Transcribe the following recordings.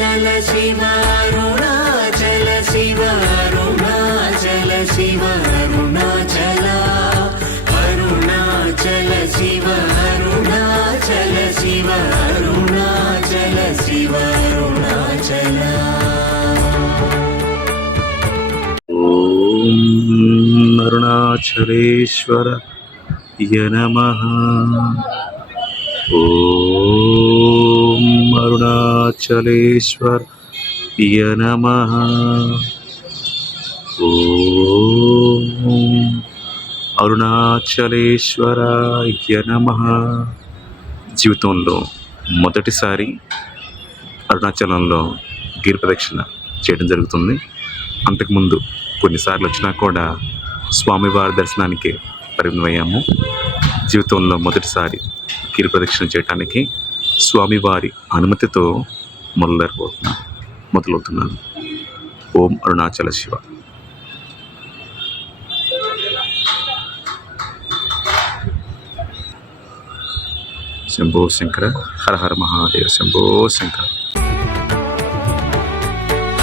అరుణాచల శివ అరుణాచల శివ అరుణాచల శివ అరుణాచల అరుణాచల శివ అరుణాచల శివ అరుణాచల శివ అరుణాచల. ఓం అరుణాచలేశ్వరాయ నమః. ఓం అరుణాచలేశ్వరాయ నమః. ఓం అరుణాచలేశ్వరాయ నమః. జీవితంలో మొదటిసారి అరుణాచలంలో గిరి ప్రదక్షిణ చేయడం జరుగుతుంది. అంతకుముందు కొన్నిసార్లు వచ్చినా కూడా స్వామివారి దర్శనానికి పరిమితమయ్యాము. జీవితంలో మొదటిసారి గిరి ప్రదక్షిణ చేయడానికి స్వామివారి అనుమతితో మొదలవుతున్నాను. ఓం అరుణాచల శివ. శంభో శంకర. హర హర మహాదేవ. శంభో శంకర.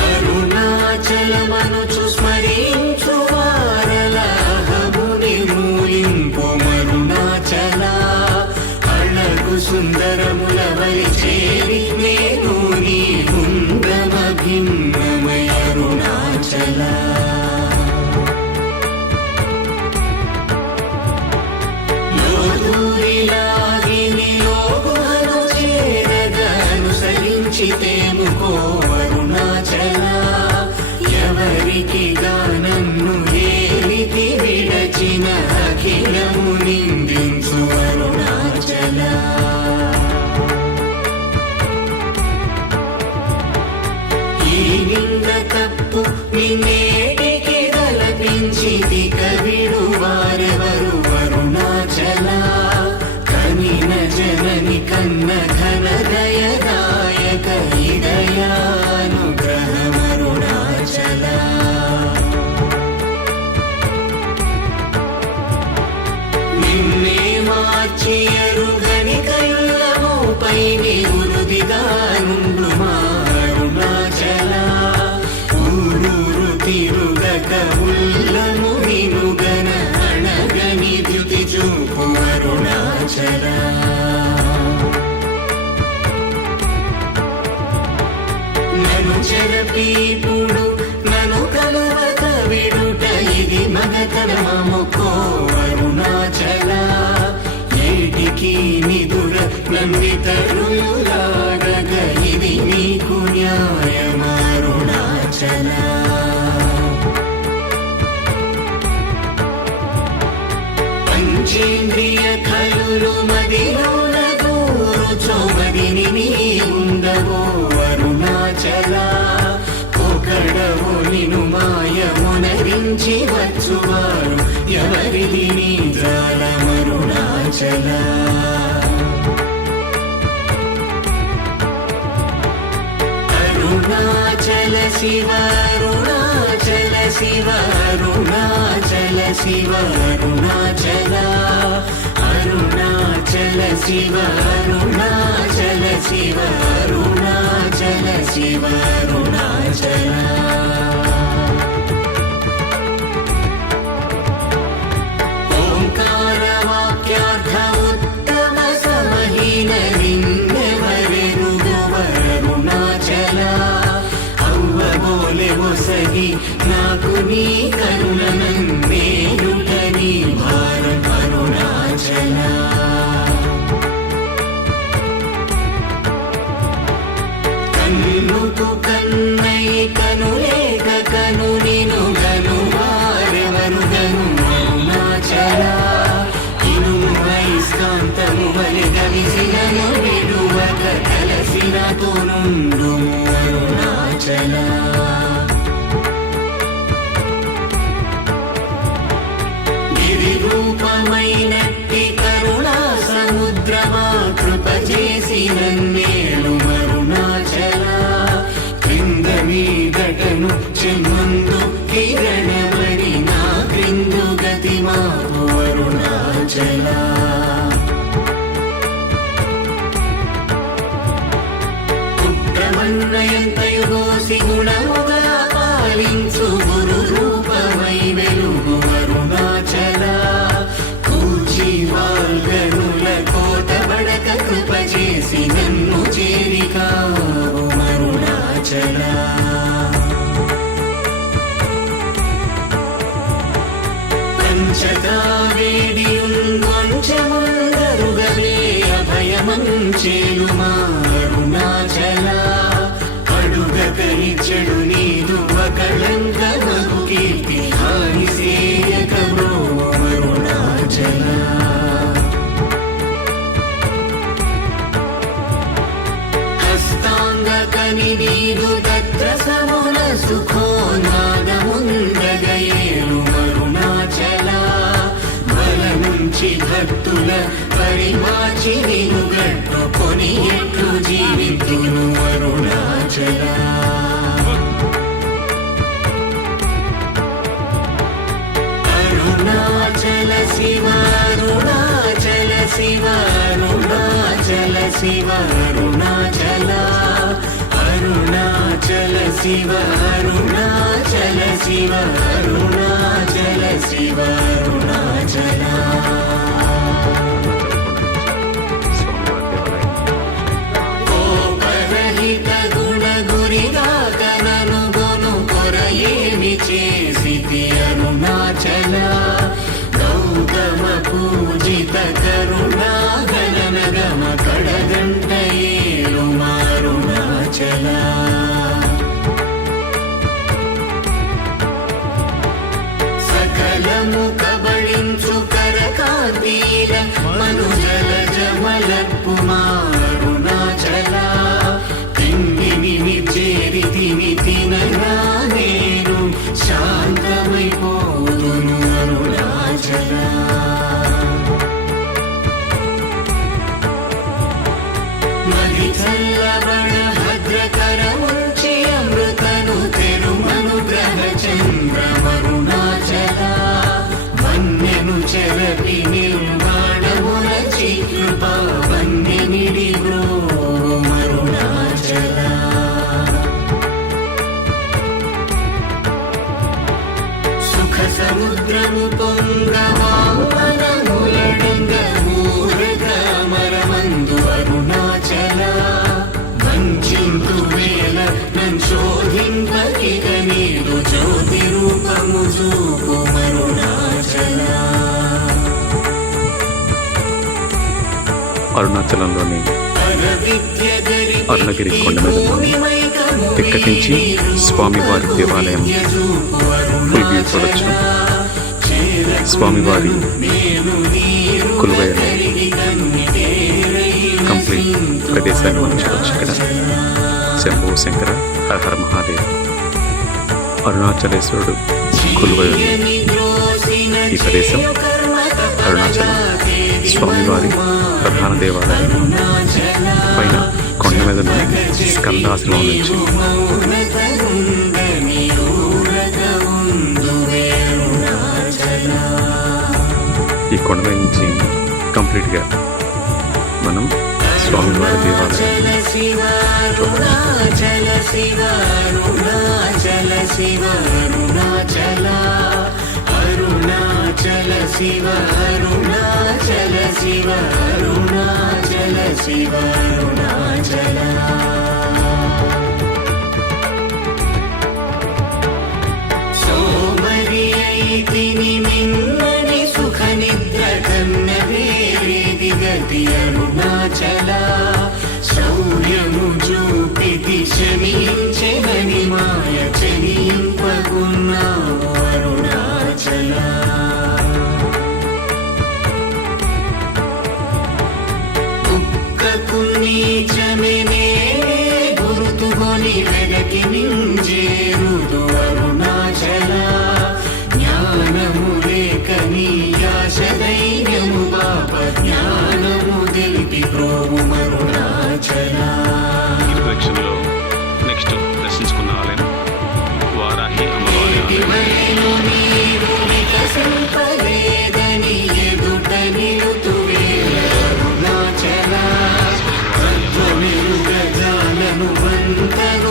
అరుణాచలమనుచు స్మరించు వారలాహముని మూలింపు మరుణాచల అళగు సుందరముల వలి చేరి నేను నీ గుండమ భిన్నమయ అరుణాచల. చితేముకో అరుణాచల ఎవరికి గానన్ను ఏలితి విడచిన అఖిలము నిందించు అరుణాచల. ఈ నింద తప్పు నిన్నేటికి గలపించితి కవిడు వారెవరు అరుణాచల. కనిన జనని కన్న ఘన దయదాయక హృదయానుగ్రహమరుణాచల. నిన్నే మార్చి ఎరుగని కళ్ళమోపై నిరుదిగా నుండు మా అరుణాచల. ఊరూరు తిరుగక ఉల్లము నినుగన అణగని ద్యుతి చూపు అరుణాచల. నన్ను చెరపీపుడు నన్ను కలువక విడుట ఇది మగతనమముకో అరుణాచల. ఏటికి నిదుర నందితరులాడగ ఇది నీకు న్యాయమరుణాచల. పంచేంద్రియ కలులు మదిలోన గోరుచోమదిని నీ ఉండవో అరుణాచల. ఒకడవు నిను మాయమునరించి వచ్చువారు ఎవరిది నీ జాలమరుణాచల. అరుణాచల శివ అరుణాచల శివ అరుణాచల శివ అరుణాచల అరుణాచల శివ అరుణాచల శివ అరుణాచల శివ అరుణాచల. ఓంకార వాక్యార్థ ఉత్తమ సమహీన నిన్నెవరెరుగవ అరుణాచల. అవ్వబోలె ఒసగి నాకు నీ కరుణ నన్నేయుట నీ భారం అరుణాచల. కన్నుకు కన్నై కనులేక కను నిను గను వారెవరు గను అరుణాచల. ఇను వైస్కాంతము వలె గవిసిగను విడువక కలసినతో నుండు అరుణాచల. గిరి రూపమైనట్టి కరుణా సముద్రమా కృప చేసి నన్నేలు అరుణాచల. క్రింద మీదటను చెమ్మందు కిరణమణి నా క్రిందు గతి మాకు అరుణాచల. పుట్టమన్న వెన్నయంతయుగోసి గుణముగా పాలించు గురు రూపమై వెలుగు అరుణాచల కూచి వాల్గనుల కోట బడక కృప చేసి నన్ను చేరికావు అరుణాచల పంచగా వేడియుంగొంచెముందరుగవే అభయమంచేను మా అరుణాచల అడుగకని చెడు నీదు ఒకళంక మగు కీర్తి హాని సేయక బ్రో అరుణాచల హస్తాంగకని నీదు దత్త సమున సుఖోనాదముందగయేలు అరుణాచల బల నుంచి భక్తుల పరిమాచి నిను గట్టుకొని ఎట్లు జీవితును అరుణాచల అరుణాచల శివ అరుణాచల శివ అరుణాచల శివ అరుణాచల అరుణాచల శివ అరుణాచల శివ అరుణాచల శివ అరుణాచల కోపరహిత గుణ గురిగా కనను గొను కొరయేమి చేసితి అరుణాచల గౌతమ పూజిత కరుణా గణన గమ కడగంట ఏలు మారుణాచల సకలము కబళించు కరకాంతీల మనుజల జమలపు మారుణాచల తిండిని చేరితిని తినగా నేను శాంతమైపోదును అరుణాచల మది చల్లబడ భద్రకరముంచి అమృతను తెరుమనుగ్రహ చంద్రమరుణాచల వన్యను చెరపి నిర్మాణమురచి కృపా వన్యనిడి బ్రో అరుణాచల సుఖ సముద్రము పొంగవామనములడంగ ఊరగమరమందు అరుణాచల వంచింతు వేల నంశోధింపకిక నీదు జ్యోతి రూపము చూపు అరుణాచల అరుణాచలంలోని అరుణగిరి కొండ మీద ఇక్కడి నుంచి స్వామివారి దేవాలయం ఫుల్ వ్యూ చూడొచ్చు. స్వామివారి కొలువైన కంప్లీట్ ప్రదేశాన్ని మనం చూడొచ్చు. ఇక్కడ శంభో శంకర హర హర మహాదేవ్ అరుణాచలేశ్వరుడు కొలువై ఈ ప్రదేశం అరుణాచలం స్వామివారి ప్రధాన దేవాలయం పైన కొండ మీద స్కందాశ్రమం నుంచి ఈ కొండ మీద నుంచి కంప్లీట్గా మనం స్వామివారి దేవాలయం అరుణాచల శివ అరుణాచల శివ అరుణాచల శివ అరుణాచల సోమరి అయితిని మిమ్మని సుఖ నిద్ర కన్న వేరేది గతి అరుణాచల శౌర్యము చూపితి శమించెనని మాయ చెలింపకున్నావు అరుణాచల కుక్కకు నీచమెనే గురుతుగొని వెనకి నింజేరుదు అరుణాచల జ్ఞానము లేక నీ ఆశ ధైర్యము పాప జ్ఞానము తెలిపి ప్రోము అరుణాచల. ఈ ప్రదక్షిణలో నెక్స్ట్ దర్శించుకున్న ఆలయం వారాహి అమ్మవారి సంపలేదని ఎదుట నిలుతువే అరుణాచల గజాలను వంతగ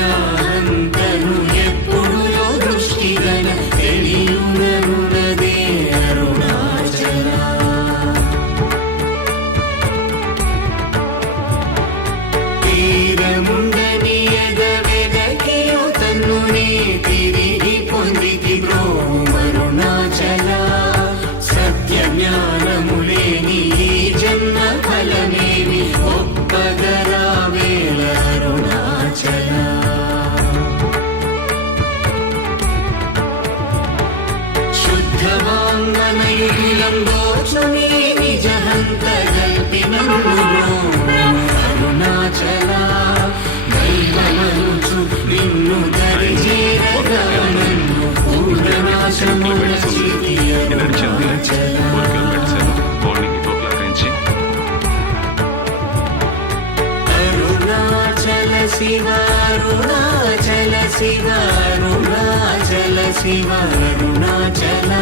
విద్యాహంతను ఎప్పుడు దృష్టిగల తెలియునరునదే అరుణాచల తీరముండని ఎదవెదకియు తన్నునే తిరిగి పొందితి బ్రోవు అరుణాచల సత్య జ్ఞానములేని ఈ జన్మ ఫలమేమి ఒప్పగరావేల అరుణాచల శుద్ధవాంగనయులంబోచుని నిజహంత గల్పినము అరుణాచల దైవమనుచు నిన్ను దరిచేరగా నన్ను పూర్ణనాశముల స్థితి నడిచింది 4 కిలోమీటర్స్ మార్నింగ్ ఇంకోలా నుంచి అరుణాచల శివ అరుణాచల శివ అరుణాచల శివ అరుణాచల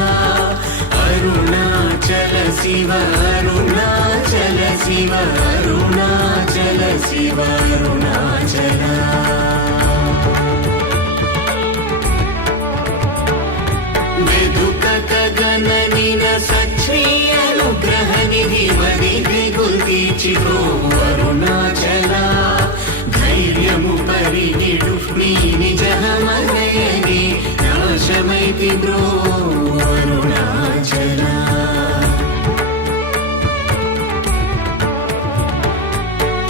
అరుణాచల శివ అరుణాచల శివ అరుణాచల శివ అరుణాచల వెదుకక గణనిన సచ్ఛ్రీయ అనుగ్రహ నిధి వదిలి గుల్తీచి బ్రోవు అరుణాచల ధైర్యము పరిగిడు నీ నిజమనయని నాశమైతి బ్రోవు అరుణాచల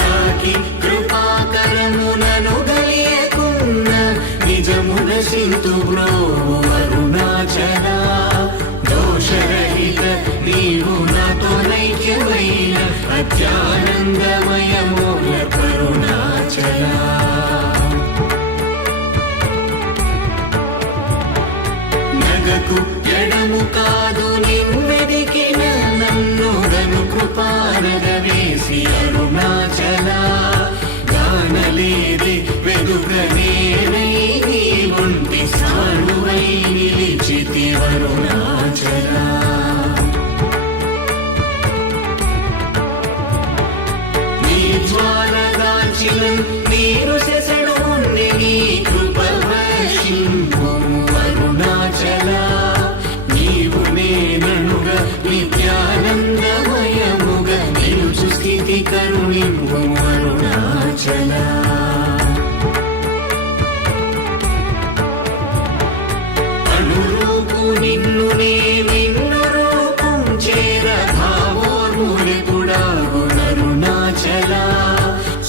తాకి కృపాకరమునను గలియకున్న నిజమున సింతు బ్రోవు అరుణాచల దోషరహిత నీవు నాతో నైక్యమైన అత్యానందమయమూల కరుణాచల నగకు ఎడము కాదు నిన్నెదికిన నన్ను గను కృపానగ వేసి అరుణాచల గానలేది వెదుకనేనై నీ ఒంటి సానువై నిలిచితి అరుణాచల నీ జ్వాలగాంచిన నీరు సెసడు నీ కృప వర్షింపు అరుణాచల నీవు నేననుగా నిత్యానందమయముగా నిలుచు స్థితి కరుణింపు అరుణాచల అనురూపు నిన్ను నిన్ను రూపం చేర భావోర్ముడిపుడాగు అరుణాచల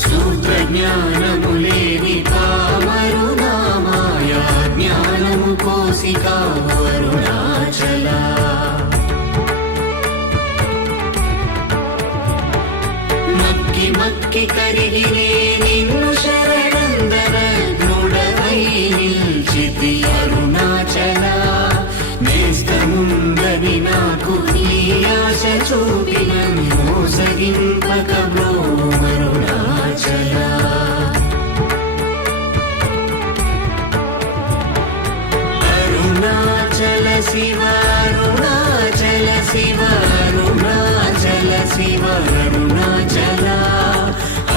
సూత్ర జ్ఞానములేని కామరు నామాయా జ్ఞానము కోసికావు అరుణాచల మక్కి మక్కి కరిగినే నిన్ను శరణందర దృఢమై నిల్చితి అరుణాచల నేస్తముందని నాకు నీ ఆశ చూపిన మోసగింపక బ్రోవు అరుణాచల అరుణాచల శివ అరుణాచల శివ అరుణాచల శివ అరుణాచల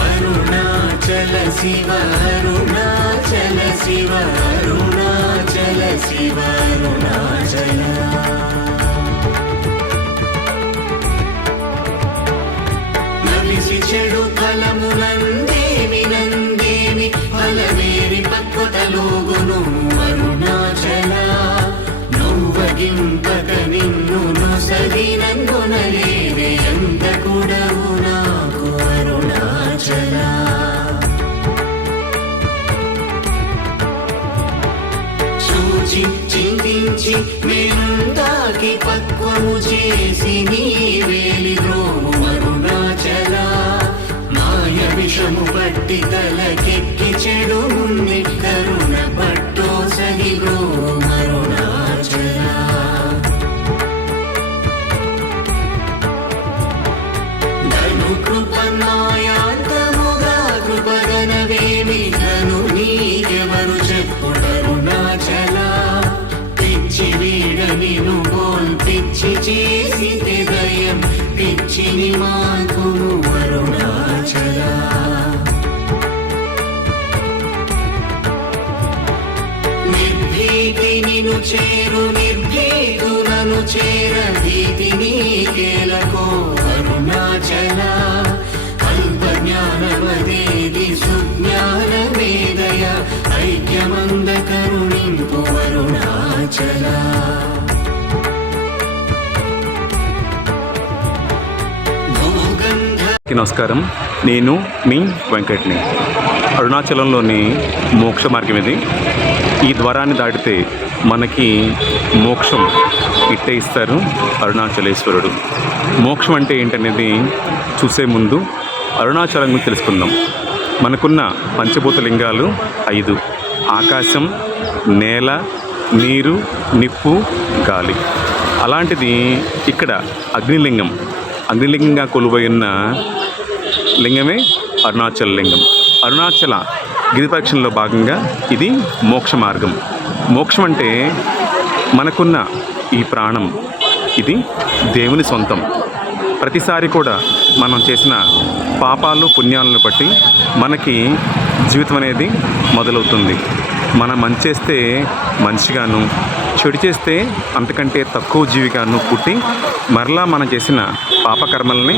అరుణాచల శివ అరుణాచల శివ అరుణాచల శివ అరుణాచల నలిసి చెడు ఫలమునందేమి నందేమి ఫలమేరి పక్వతలోగును అరుణాచల నవ్వగింపక నిన్ను నొసగినందునలేవే ఎంత కూడవు నాకు అరుణాచల చూచి చింతించి మెంతాకి పక్వము చేసి నీ వేలి ద్రోము అరుణాచల మాయ విషము పట్టి తలకెక్కి చెడు ముంది కరుణ పట్టో సగి బ్రోము అరుణాచల ధను కృప మాయాంతముగా కృపగనవేమి ధను నీకెవరు చెప్పుడరుణాచల పిచ్చి వీడని నువ్వోల్ పిచ్చి చేసి దయం పిచ్చిని మాకును అరుణాచల నిన్ను చేరు నిర్భీతులను చేర భీతి నీకేలకో అరుణాచల అల్ప జ్ఞానమదేది సుజ్ఞానమేదయ ఐక్యమంద కరుణింపు అరుణాచల. నమస్కారం, నేను మీ వెంకట్ని. అరుణాచలంలోని మోక్ష మార్గం ఇది. ఈ ద్వారాన్ని దాటితే మనకి మోక్షం ఇట్టే ఇస్తారు అరుణాచలేశ్వరుడు. మోక్షం అంటే ఏంటనేది చూసే ముందు అరుణాచలం గురించి తెలుసుకుందాం. మనకున్న పంచభూత లింగాలు 5: ఆకాశం, నేల, నీరు, నిప్పు, గాలి. అలాంటిది ఇక్కడ అగ్నిలింగంగా కొలువై ఉన్న లింగమే అరుణాచల లింగం. అరుణాచల గిరి ప్రదక్షిణలో భాగంగా ఇది మోక్ష మార్గం. మోక్షం అంటే మనకున్న ఈ ప్రాణం ఇది దేవుని సొంతం. ప్రతిసారి కూడా మనం చేసిన పాపాలు పుణ్యాలను బట్టి మనకి జీవితం అనేది మొదలవుతుంది. మనం మంచి చేస్తే మనిషిగాను, చెడు చేస్తే అంతకంటే తక్కువ జీవిగాను పుట్టి మరలా మనం చేసిన పాపకర్మల్ని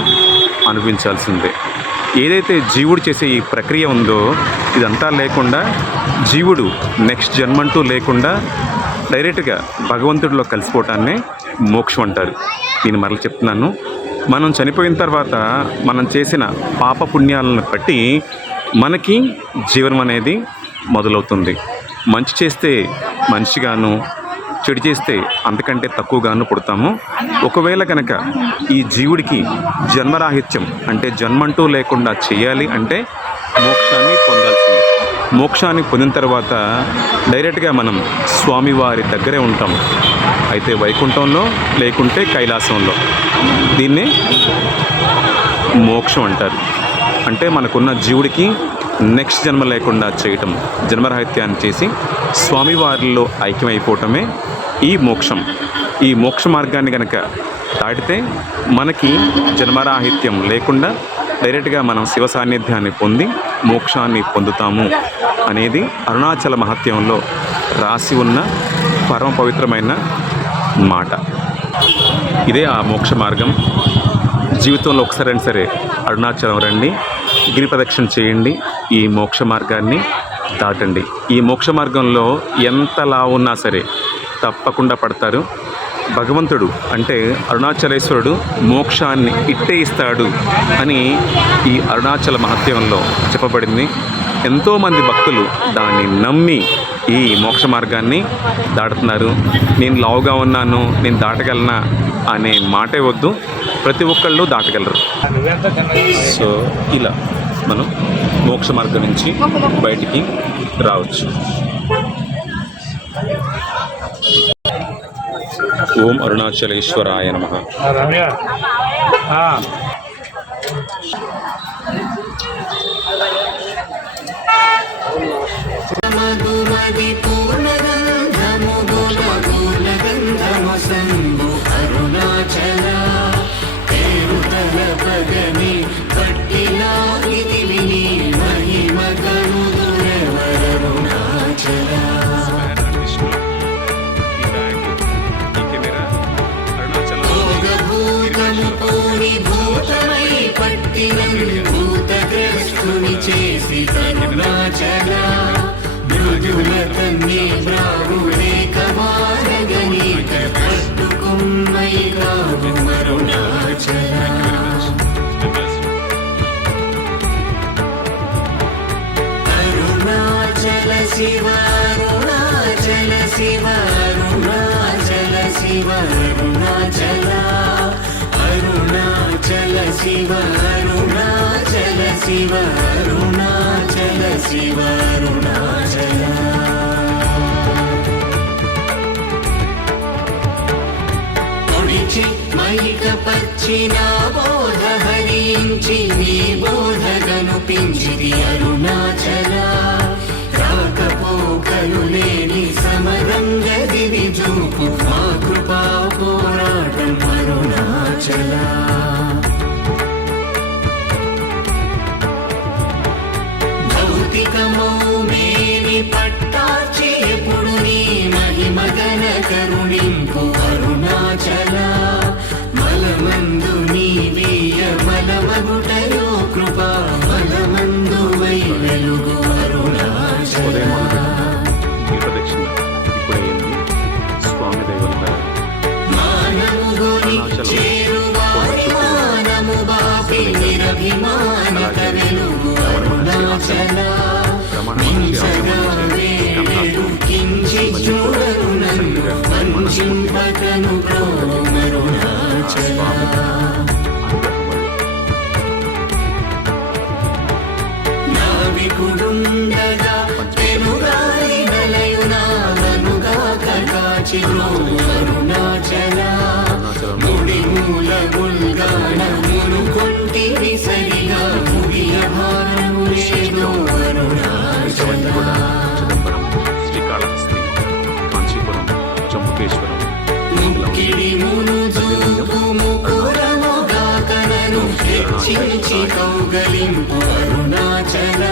అనుభవించాల్సిందే. ఏదైతే జీవుడు చేసే ఈ ప్రక్రియ ఉందో ఇదంతా లేకుండా జీవుడు నెక్స్ట్ జన్మంటూ లేకుండా డైరెక్ట్గా భగవంతుడిలో కలిసిపోవటాన్నే మోక్షం అంటారు. నేను మరలా చెప్తున్నాను, మనం చనిపోయిన తర్వాత మనం చేసిన పాప పుణ్యాలను బట్టి మనకి జీవనం అనేది మొదలవుతుంది. మంచి చేస్తే మనిషిగాను, చెడు చేస్తే అంతకంటే తక్కువగాను పుడతాము. ఒకవేళ కనుక ఈ జీవుడికి జన్మరాహిత్యం అంటే జన్మంటూ లేకుండా చేయాలి అంటే మోక్షాన్ని పొందాల్సింది. మోక్షాన్ని పొందిన తర్వాత డైరెక్ట్గా మనం స్వామివారి దగ్గరే ఉంటాం. అయితే వైకుంఠంలో లేకుంటే కైలాసంలో. దీన్నే మోక్షం అంటారు. అంటే మనకున్న జీవుడికి నెక్స్ట్ జన్మ లేకుండా చేయటం, జన్మరాహిత్యాన్ని చేసి స్వామివారిలో ఐక్యమైపోవటమే ఈ మోక్షం. ఈ మోక్ష మార్గాన్ని కనుక దాటితే మనకి జన్మరాహిత్యం లేకుండా డైరెక్ట్గా మనం శివ సాన్నిధ్యాన్ని పొంది మోక్షాన్ని పొందుతాము అనేది అరుణాచల మహత్యంలో రాసి ఉన్న పరమ పవిత్రమైన మాట. ఇదే ఆ మోక్ష మార్గం. జీవితంలో ఒకసారైనా సరే అరుణాచలం రండి, గిరి ప్రదక్షిణ చేయండి, ఈ మోక్ష మార్గాన్ని దాటండి. ఈ మోక్ష మార్గంలో ఎంతలా ఉన్నా సరే తప్పకుండా పడతారు. భగవంతుడు అంటే అరుణాచలేశ్వరుడు మోక్షాన్ని ఇట్టే ఇస్తాడు అని ఈ అరుణాచల మహత్యంలో చెప్పబడింది. ఎంతోమంది భక్తులు దాన్ని నమ్మి ఈ మోక్ష మార్గాన్ని దాటుతున్నారు. నేను లావుగా ఉన్నాను, నేను దాటగలనా అనే మాటే వద్దు, ప్రతి ఒక్కళ్ళు దాటగలరు. సో ఇలా మనం మోక్ష మార్గం నుంచి బయటికి రావచ్చు. ఓం అరుణాచలేశ్వరాయ నమః. చేసి కరుణాచల మృదుల కన్యే బ్రాహులేకమారగనీక పట్టుకుమ్మై రావు అరుణాచల. అరుణాచల శివ అరుణాచల శివ అరుణాచల శివ అరుణాచల అరుణాచల శివ అరుణాచల శివ అరుణాచల శివ అరుణాచల. పొడిచి మైక పచ్చిన బోధ హరించి నీ బోధ కనుపించిది అరుణాచల. రాకపోకలు లేని సమరంగ దివి చూపు మా కృపా పోరాటం అరుణాచల. భౌతికమౌ మేని పట్టాచి ఎప్పుడు నీ మహిమ గణ అరుణాచల వంచింపకను ప్రోమరుణాచల నావికుడుండగా పెనుగాలి నలయునాలనుగా కటాచి అరుణాచల ముడి మూల గుల్గాణమును కొంటివి సరిగా ముడియ భారము లేదు అరుణాచల శ్రీకాళహస్తి, కాంచీపురం, జంబుకేశ్వరం, ముక్కిడి మును చూపు ముకురముగా కనను హెచ్చించి కౌగలింపు అరుణాచల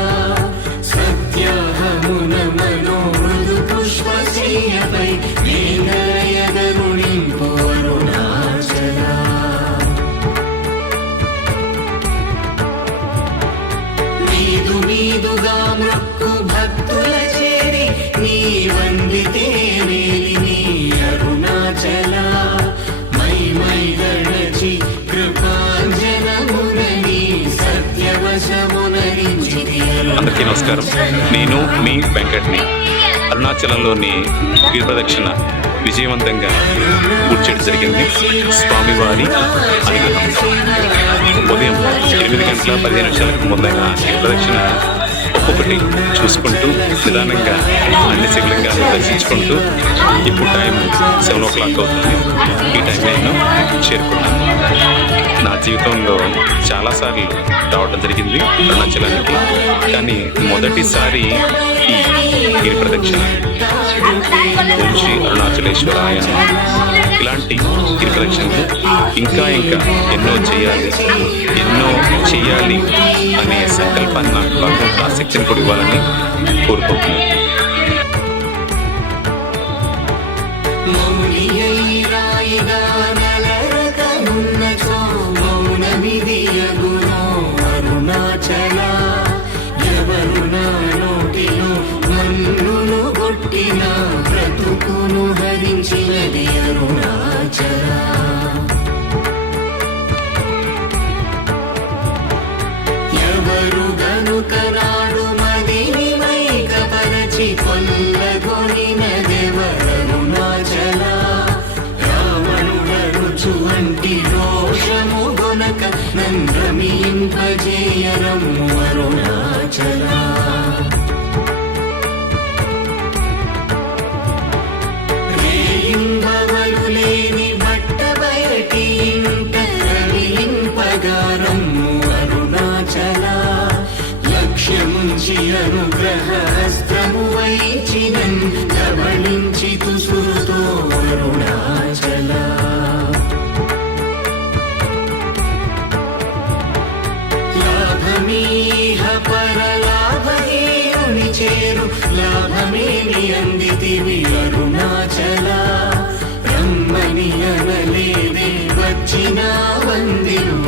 సత్యాహమున మనోమృదు పుష్పశ్రీయపై మేఘయదరుణింపు అరుణాచల మీదు మీదుగా మృక్కు భక్తుల చేరి నీ వందితే మేలి నీ అరుణాచల మై మై గణచి కృపాంజనమునని సత్యవశమునరించి అందరికీ నమస్కారం. నేను మీ వెంకట్ని. అరుణాచలంలోని గిరి ప్రదక్షిణ విజయవంతంగా పూర్తి చేయడం జరిగింది. స్వామివారి అనుగ్రహం. ఉదయం 8:15 మొదలైన గిరి ప్రదక్షిణ ఒక్కొక్కటి చూసుకుంటూ నిదానంగా అన్ని శివలింగాలను దర్శించుకుంటూ ఇప్పుడు టైం 7 o'clock అవుతుంది. ఈ టైం నేను చేరుకున్నాను. నా జీవితంలో చాలాసార్లు రావడం జరిగింది అరుణాచలానికి, కానీ మొదటిసారి ఈ గిరి ప్రదక్షిణ ఓం శ్రీ అరుణాచలేశ్వరాయ ఇలాంటి గిరి ప్రదక్షిణలు ఇంకా ఎన్నో చేయాలి అనే సంకల్పాన్ని నాకు భగవంతుడు ఆసక్తిని కూడా ఇవ్వాలని కోరుకుంటున్నాను. అరుణాచల ఎవరు నా నోటిలో మన్నును కొట్టిన బ్రతుకును హరించినది అరుణాచల ఎవరు గనుక నాడు మదిని మైకపరచి కొల్లగొనినదెవరరుణాచల రావణుడరుచు వంటి రోషము గొనక నంద్రమింపజేయరము అరుణాచల రేయింబవలు లేని బట్ట బయటి ఇంట రవింపగారము అరుణాచల లక్ష్యముంచి అనుగ్రహస్త్రము వైచినన్ కబళించి తుసురుతో అరుణాచల లాభమీహ పరలాభహేయుని చేరు లాభమేమి అందితివి అరుణాచల రమ్మని అనలేదే వచ్చిన వందిరువ